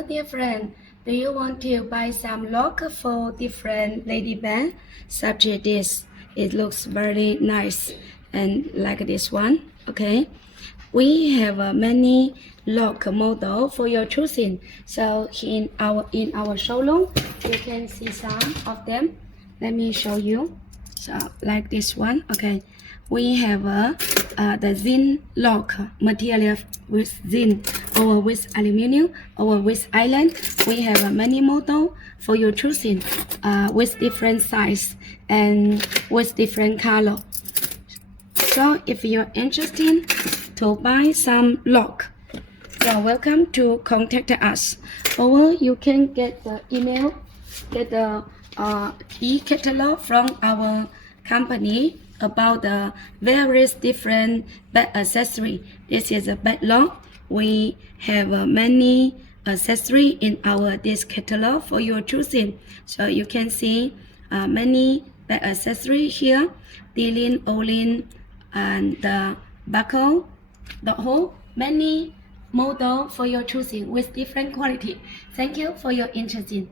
Hello dear friend, do you want to buy some lock for different lady band? Such as this, it looks very nice and like this one, okay? We have many lock model for your choosing. So in our showroom, you can see some of them. Let me show you. So like this one, okay. We have the zinc lock material with zinc or with aluminum or with iron. We have many model for your choosing with different size and with different color. So if you're interested to buy some lock, you're welcome to contact us, or you can get the email, get the e-catalog from our company about the various different bag accessory. This is a bag lock. We have many accessory in our this catalog for your choosing. So you can see many bag accessory here, D-line, O-line, and the buckle, the whole many model for your choosing with different quality. Thank you for your interest in.